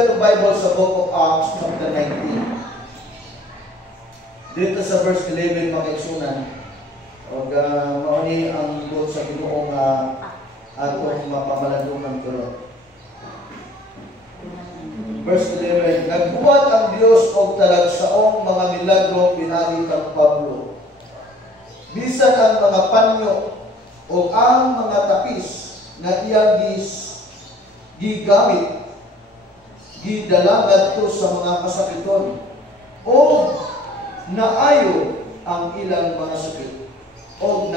got the Bible sa Book of Acts, chapter 19. Dito sa verse 11, makaigsunan. O mauni ang buot sa Ginoo nga atong mapamalandungan ko. Verse 11, nagbuhat ang Dios og talagsaong mga milagro pinagi kang Pablo. Bisan ang mga panyo o ang mga tapis na iyang gigamit, gidala to sa mga kasakiton, o naayo ang ilang mga sakit, o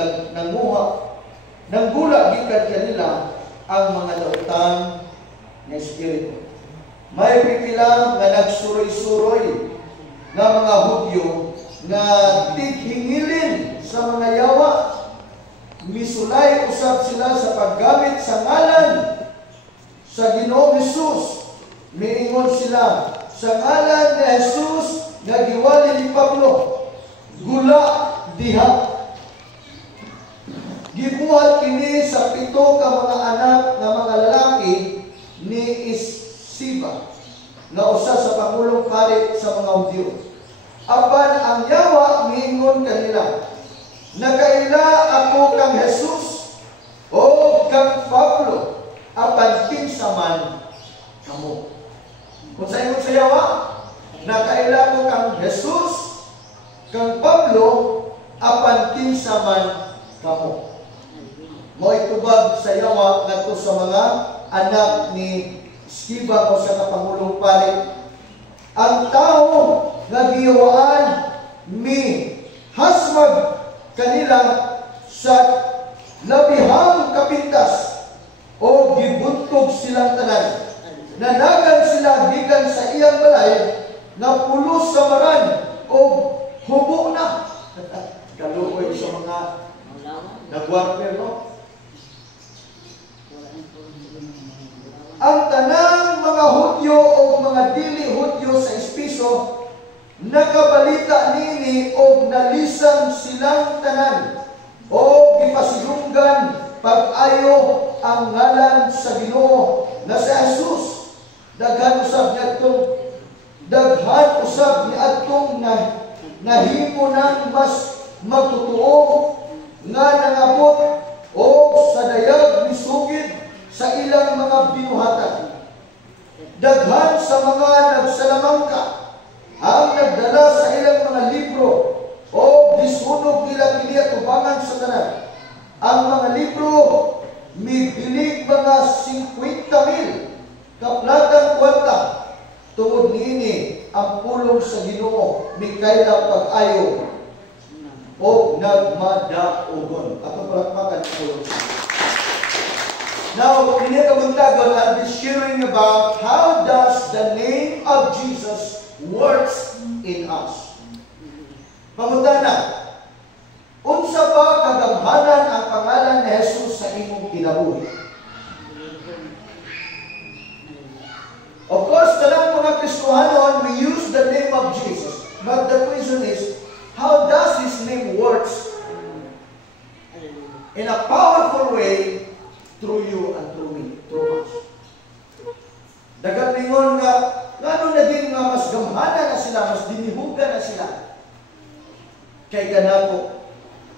nanggula gikan kanila ang mga dautan ng Espiritu. May pipila nga nagsuroy-suroy nga mga Hudyo nga tighingilin sa mga yawa. Misulay usab sila sa paggamit sa ngalan sa Ginoong Hesus. Miingon sila sa ngalan ni Jesus nga giwali ni Pablo, gula diha. Gibuhat kini sa 7 ka mga anak na mga lalaki ni Siba, na usa sa pangulong pari sa mga Hudyo. Apan ang yawa miingon kanila, nakaila ako kang Jesus o kang Pablo, apan kinsa man kamo. Kung sa ingon sa yawa, nakaila ko kang Jesus, kang Pablo, apan kinsa man kamo. Mo itubag sa yawa ngadto sa mga anak ni Siba o sa kapangulong pari. Ang tao nga giyawaan mi hasmag kanila sa labihang kapintas o gibuntog silang tanan. Nanagan sila gikan sa iyang balay na pulos sa maran o hubo na. Kaluoy sa mga nagwarper, no? Ang tanang mga Hudyo o mga dili Hudyo sa Espiso nakabalita nini o nalisang silang tanan o gipasilunggan pag-ayo ang ngalan sa Ginoo na si Jesus. Daghan usab ni atong nahimo nang mas magtutuo nga nangabot o sa dayag ni sugid sa ilang mga binuhatan. Daghan sa mga nagsalamangka ang nagdala sa ilang mga libro o disunog nila kini atubangan sa tanan. Ang mga libro mibilig mga 50,000 kaplatang kwarta. Tungod niini ang pulong sa Ginoo mikayla pag-ayo o nagmadaogon. Atong palakpakan ang pulong. Now, in the Kabuntagon, I'll be sharing about how does the name of Jesus works in us. Pangutana, unsa ba kagamhanan ang pangalan ni Jesus sa imong kinabuhi? Of course, talang mga Kristohanon, we use the name of Jesus. But the question is, how does His name works in a powerful way through you and through me, through us. Dagat-lingon nga, ngano naging nga mas gamhana na sila, mas dinihugan na sila kay kanako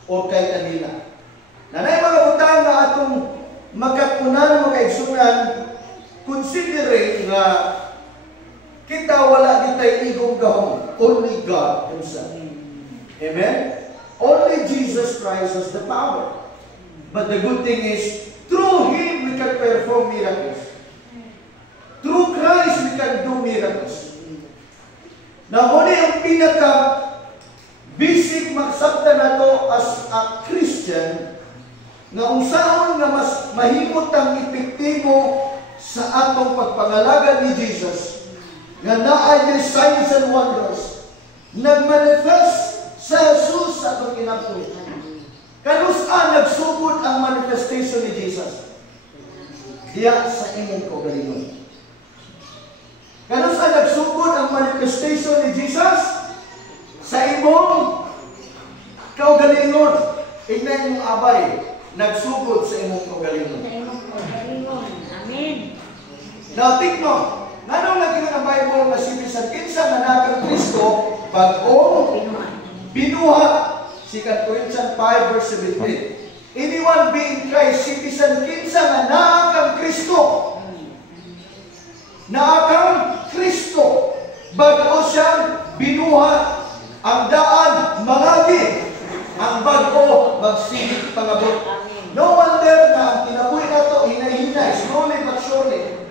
o kay kanila. Nanay mga butang nga atong magkatunan, magkaigsunan, considering nga kita wala ditay igong gahom, only God Himself. Amen? Only Jesus Christ has the power. But the good thing is, through Him, we can perform miracles. Through Christ, we can do miracles. Na muli ang pinaka-basic maksabta na to as a Christian, na unsaon nga mas mahimot ang epektibo sa atong pagpangalaga ni Jesus, nga naay signs and wonders, nagmanifest sa Jesus sa atong kinabtuan. Kanusa nagsugod ang manifestation ni Jesus? Diya sa imong kaugalingon. Kanusa nagsugod ang manifestation ni Jesus? Sa imong kaugalingon. Tingnan mong abay, nagsugod sa imong kaugalingon. Sa imong kaugalingon. Amen. Now, think mo, Nganong naging ang Bible nga si bisan kinsa nga nakang Kristo bag-o binuhat. 2 Corinthians 5 verse 17. Anyone be in Christ, si bisan kinsa nga nakang Kristo. Nakang Kristo bag-o siyang binuhat. Ang daan mangagi, ang bag-o magsigit pangabot. No wonder na ang kinabuhi na ito, hinay-hinay, slowly but surely.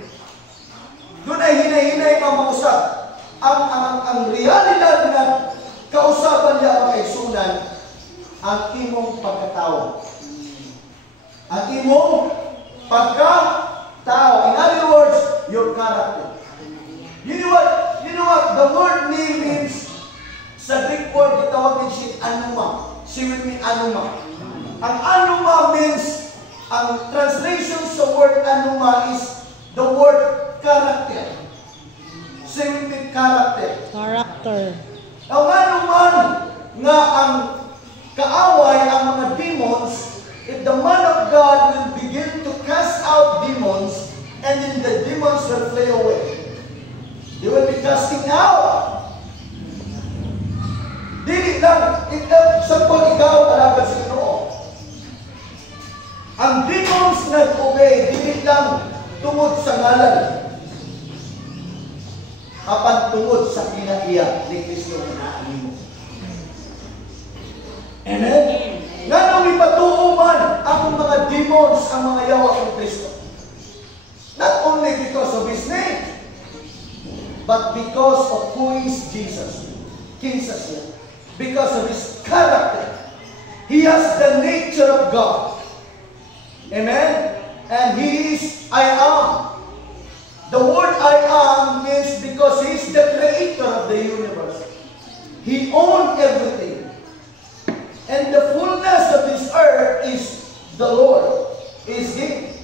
Doon ay hinay-hinay mamausap. Ang realidad na kausapan niya ang kaisunan, ang imong pagkatao. Ang imong pagkatao. In other words, your character. You know what? The word name means, sa Greek word, itawagin siya anuma. See with me, anuma. Ang anuma means, ang translation sa word anuma is the word character. Say with me, character. Character. Ang anuman nga ang kaaway, ang mga demons, if the man of God will begin to cast out demons, and then the demons will fly away. They will be casting out. Dili lang, sampol ikaw, kalaban sa Ginoo. Ang demons nag-obey, dili lang tungod sa ngalan, apan tungod sa kinaiya ni Kristo na naanimo. Amen? Nga nang ipatuo man ang mga demons, ang mga yawa ng Kristo. Not only because of His name, but because of who is Jesus. Kinsa siya. Because of His character. He has the nature of God. Amen? And He is I am. The word I am means because He is the creator of the universe. He owns everything. And the fullness of this earth is the Lord. Is Him.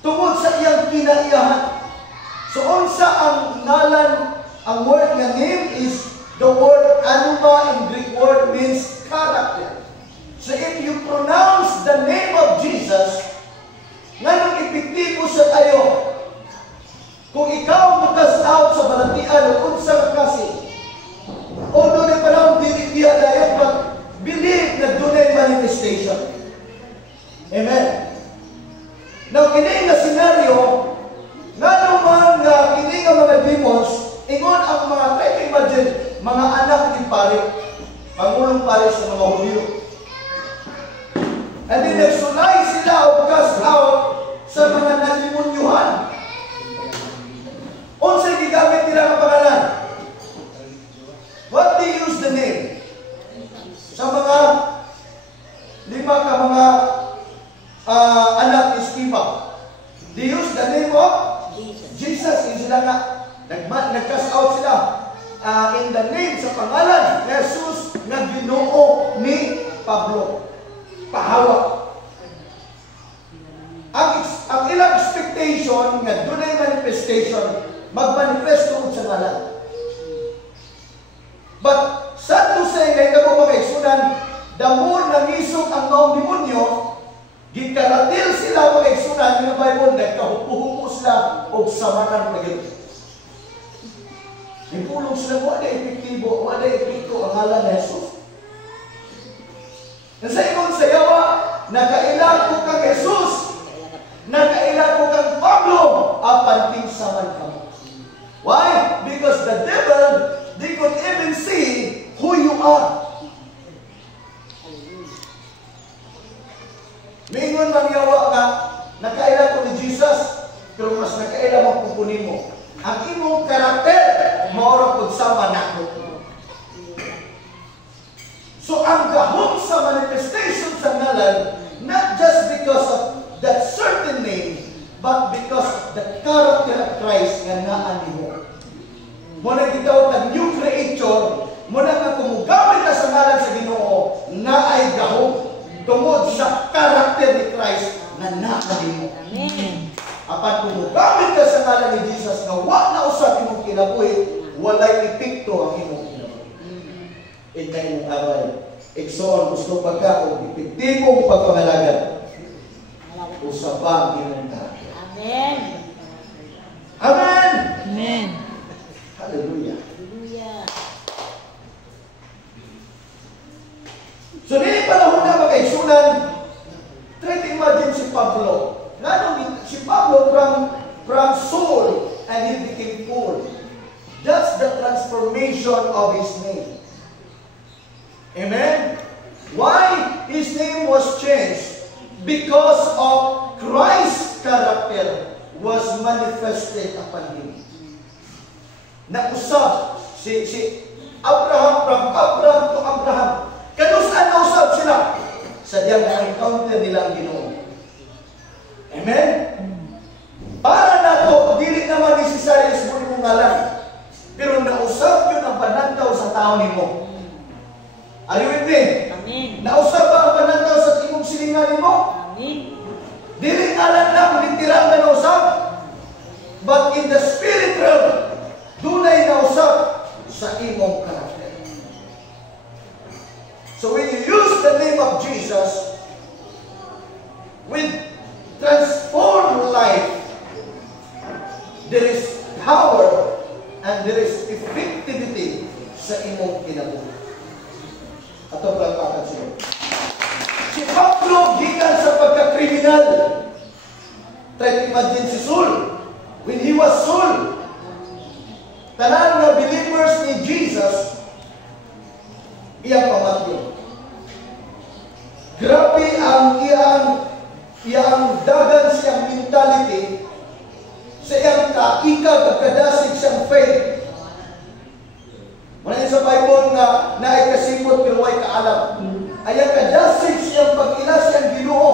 Tungod sa iyang kinaiyahan. So, unsa ang ngalan, ang word nga name is the word anuma in Greek word means character. So, if you pronounce the name of Jesus, nganong epektibo sa tayo? Kung ikaw mukas out sa balatian o unsang kasi, o doon ay parang binigyan dahil pag believe na doon ay manifestation. Amen. Now, kini nga senaryo, nga naman nga kini nga mga demons, ingon ang mga, try to imagine, mga anak ni pare, pangulong pare sa mga Hudyo. And then nagsulay sila o cast out sa mga nalimunyuhan. Unsay gigamit nila ang pangalan? What they use the name? Sa mga lima ka mga anak ni Sceva. They use the name of Jesus. Yung sila nga, nag-cast out sila in the name sa pangalan Jesus na Ginoo ni Pablo. Pahawa. Ang ilang expectation nga doon ay manifestation, magmanifest tungkol sa ngalan. But sad to say, ngayon na po makaigsunan, the more nangisok ang maong demonyo, gikaratil sila makaigsunan ng Bible, nagkahupo-hupo sila o samanan na gano'n. Ipulong sila, wala epektibo, wala epekto ang ngalan na Jesus. Nasa ikon sa yawa, nakailan ko kang Jesus, nakailan ko kang Pablo, apanting saman ka mo. Why? Because the devil, they could even see who you are. Mingon mang yawa nga, nakailan ko ni Jesus, pero mas nakailan mo kukunin mo. Ang imong karakter, maura kung sama na ako. So, ang gahom sa manifestation sa ngalan, not just because of that certain name, but because of the character of Christ nga naan mo. Muna gitawag na new creature, muna nga kumugamit na sa ngalan sa Ginoo, na ay gahom tungod sa karakter ni Christ na naan mo. Amen. Apan kumugamit ka sa ngalan ni Jesus na wala na usap imong kinabuhi, walay epekto ang imong kinabuhi. Itay mong away. Igsoon, gusto pagkaon, epektibong pagpangalaga. Usapang imong karakter. Amen. Amen! from Saul and he became Paul. That's the transformation of his name. Amen? Why his name was changed? Because of Christ's character was manifested upon him. Nausab si Abraham from Abraham to Abraham. Kanusaan nausab sila? Sa diyang na-encounter nila ang Ginoo. Amen? Para na to, dili naman necessary is mo mong ngalan. Pero nausab yun ang panantaw sa tao nimo. Are you with me? Amen. Nausab ba ang panantaw sa imong silingan nimo? Amen. Dili ngalan lang, literal na nausab. But in the spirit realm, dunay nausab sa imong karakter. So when you use the name of Jesus with transformed life, there is power and there is effectivity sa imong kinabuhi. Ato palakpakan siya. Si Pablo gikan sa pagka-kriminal. Try to imagine si Saul. When he was Saul, tanan nga believers ni Jesus, iyang pamatyo. Grabe ang iyang dagan siyang mentality sa iyang kaikag kadasig siyang faith. Muna sa Bible na naay kasimot pero way kaalam. Ayang kadasig siyang pag-ila siyang Ginoo.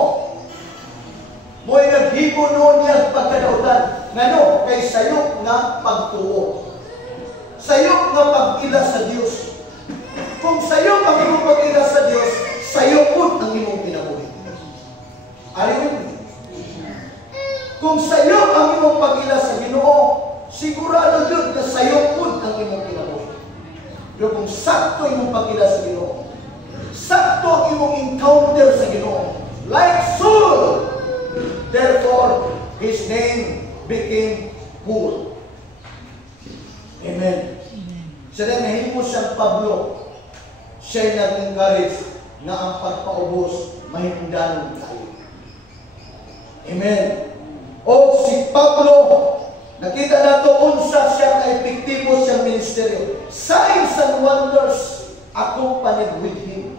Mo'y naghibo noon niyang pagkadautan. Ngano? Kay sayop nga pagtuo. Sayop nga pag-ila sa Diyos. Kung sayop ang imong pag-ila sa Diyos, sayopod ang imong kinabuhi. Are you with me? Kung sayop ang imong pag-ila sa Ginoo, sigurado yun na sayopod ang imong kinabuhi. Pero kung sakto imong pag-ila sa Ginoo, sakto ang imong encounter sa Ginoo, like Saul, therefore, his name became Paul. Amen. Siya rin nahimo siyang Pablo. Siya'y nag-encourage na ang pagpaubos mahindanon tayo. Amen. O si Pablo, nakita nato unsa siya ka-epektibo siyang ministeryo. Signs and wonders accompanied with him.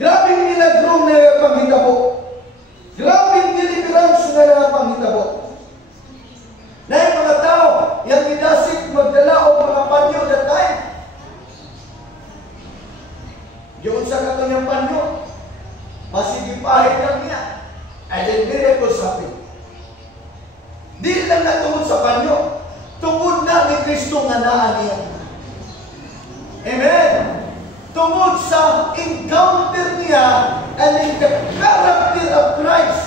Grabing milagro na panghitabo. Grabing deliverance na panghitabo. Na yung mga tao, yung idasig magdala o mga panyo that time. Yung sa katanyang panyo, masigipahit lang niya. And then miracles happen. Di lang natungod sa panyo, tungod na ni Kristo nga naan niya. Amen. Tungod sa encounter niya and in the character of Christ,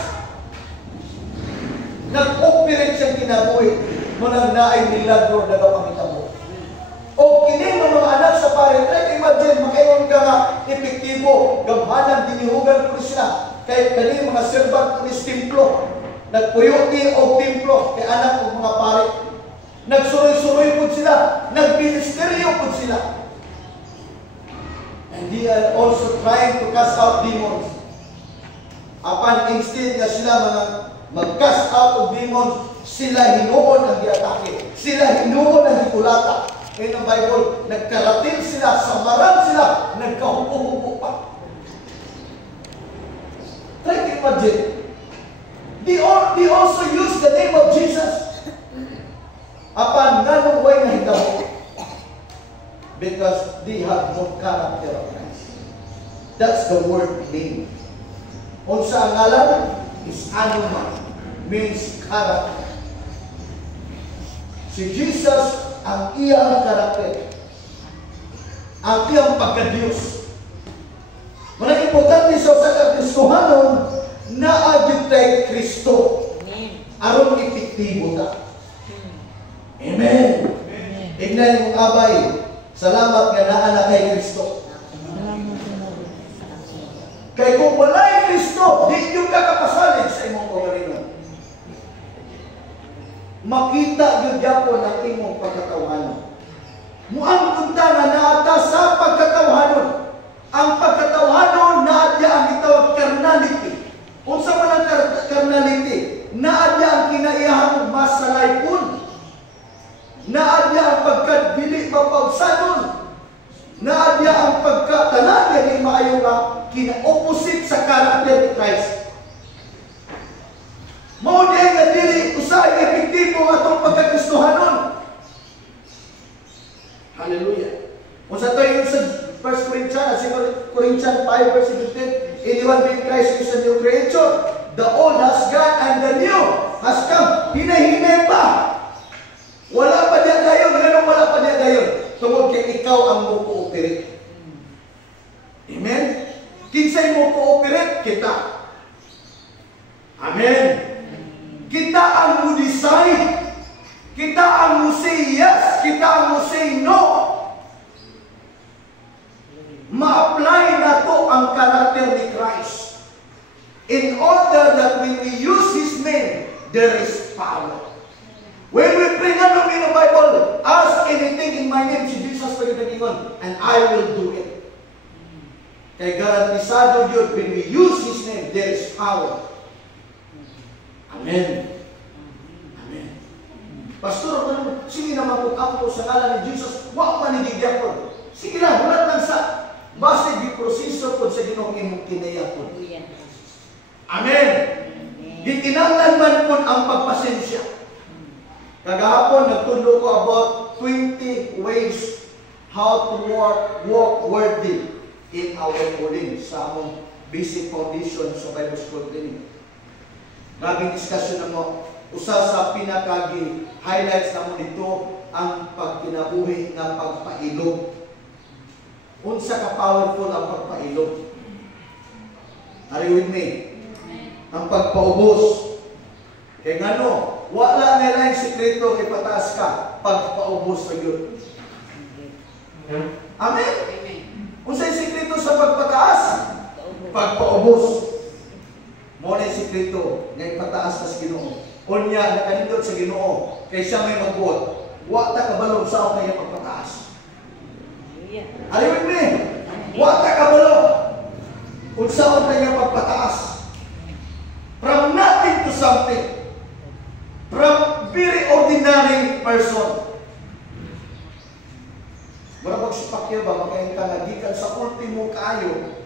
nag-operate siyang kinabuhi mo nang naay milagro na kapangita mo. O kini mga anak sa pare, try to imagine, makayon ka nga epektibo, gamhanan, dinihugan ko sila. Kaya kani mga servant ko ni templo, nagpuyo ni o templo, kay anak o mga pare. Nagsuroy-suroy po sila, nagministeryo po sila. And they are also trying to cast out demons. Apan instead na sila mga mag-cast out of demons, sila hinuon ang diatake. Sila hinuon ang hikulata. In the Bible, nagkaratil sila, samaran sila, nagkahupo-hupo pa. Try to imagine. They also use the name of Jesus. Apan ganong way na hitabo. Because they have no character of Christ. That's the word name. Unsa ang ngalan is anuma, means character. Si Jesus ang iyang karakter, ang iyang pagka-Diyos. Mga importante sa Kristohanon na adjutay Kristo. Aron epektibo ta. Amen. Tignan yung abay. Salamat nga naa na kay Kristo. Kaya kung wala'y Kristo, di yung kakapasalig sa imong pagalinon. Makita yung yapon ang imong pagkatawhanon. Muang punta na naata sa pagkatawhanon. Ang pagkatawhanon naadya ang itawag carnality. Unsa man ang carnality? Naadya ang there is power. When we pray nga in the Bible, ask anything in my name, si Jesus pagkatingon, and I will do it. Kaya garantisado yun, when we use His name, there is power. Amen. Amen. Pastor, sige naman kung ako sa ngalan ni Jesus, wak manigigyan ko. Sige lang, wala lang sa basta di proseso po sa Ginoong imong kinaya po. Amen. Gikinanglan man po ang pagpasensya. Kagahapon, nagtundo ko about 20 ways how to walk worthy in our calling sa among basic foundation sa Bible School Training. Naging discussion na mo, usa sa pinakagi-highlights na mo dito ang pagkinabuhi ng pagpailog. Unsa ka powerful ang pagpailog. Are you with me? Ang pagpaubos. Kaya nga no, wala nila yung sikreto kay pataas ka, pagpaubos sa yun. Amen? Unsa yung sikreto sa pagpataas? Pagpaubos. Mo na yung sikreto ng pataas sa Ginoo. Unya, nakanindot sa Ginoo, kay siya may magbuot. Wa ta kabalo sa kaya pagpataas. Are you with me? Wa ta kabalo. Unsaon kaya pagpataas? From nothing to something. From very ordinary person. Mura pagsipak yun ba, magayon ka nagikan sa ultimo kayo,